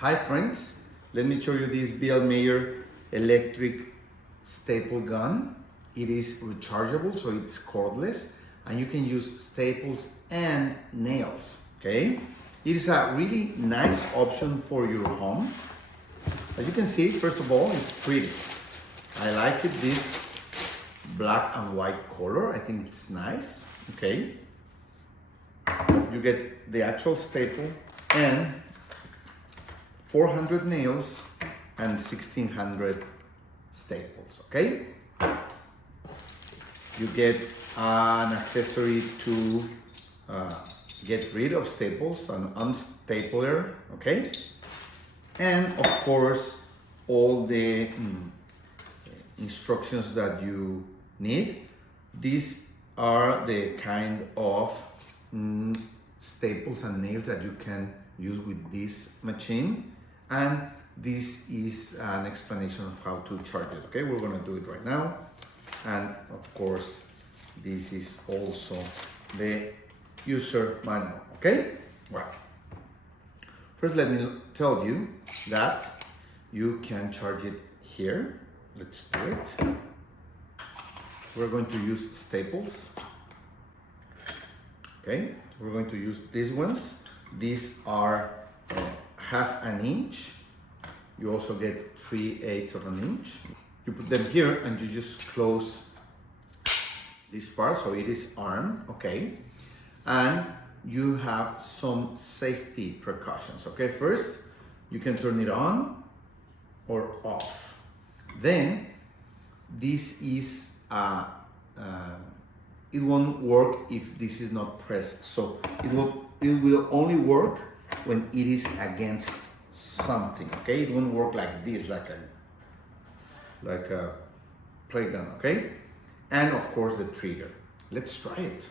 Hi friends, let me show you this Bielmeier electric staple gun. It is rechargeable, so it's cordless, and you can use staples and nails, okay? It is a really nice option for your home. As you can see, first of all, it's pretty. I like it, this black and white color. I think it's nice, okay? You get the actual staple and 400 nails and 1600 staples, okay? You get an accessory to get rid of staples, an unstapler, okay? And of course, all the instructions that you need. These are the kind of staples and nails that you can use with this machine. And this is an explanation of how to charge it, okay? We're gonna do it right now. And of course, this is also the user manual, okay? Well, first let me tell you that you can charge it here. Let's do it. We're going to use staples, okay? We're going to use these ones. These are half an inch. You also get 3/8 of an inch. You put them here and you just close this part, so it is armed, okay? And you have some safety precautions, okay? First, you can turn it on or off. Then, this is, it won't work if this is not pressed. So it will only work when it is against something, okay? It won't work like this, like a play gun, okay? And of course the trigger. Let's try it.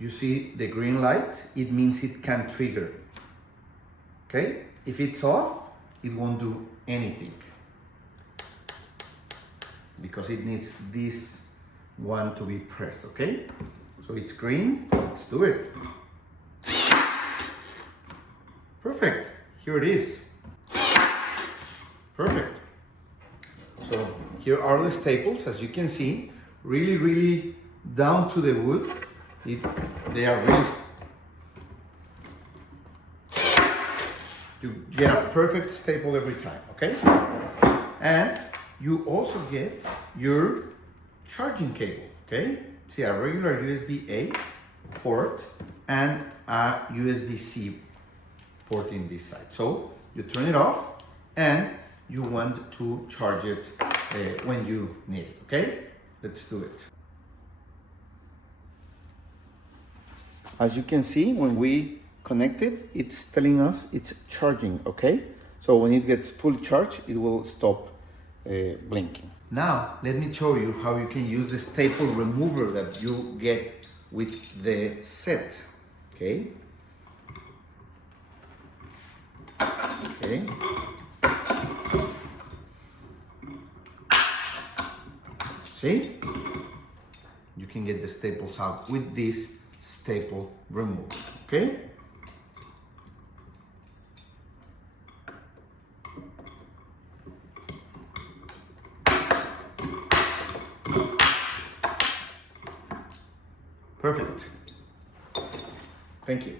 You see the green light? It means it can trigger, okay? If it's off, it won't do anything because it needs this one to be pressed, okay? So it's green, let's do it. Perfect, here it is. Perfect. So here are the staples, as you can see, really down to the wood. They are really, you get a perfect staple every time, okay? And you also get your charging cable, okay? See, a regular USB-A port and a USB-C port in this side. So you turn it off and you want to charge it when you need it, okay? Let's do it. As you can see, when we connect it, it's telling us it's charging, okay? So when it gets fully charged, it will stop blinking. Now, let me show you how you can use the staple remover that you get with the set, okay? Okay. See? You can get the staples out with this staple remover, okay? Perfect. Thank you.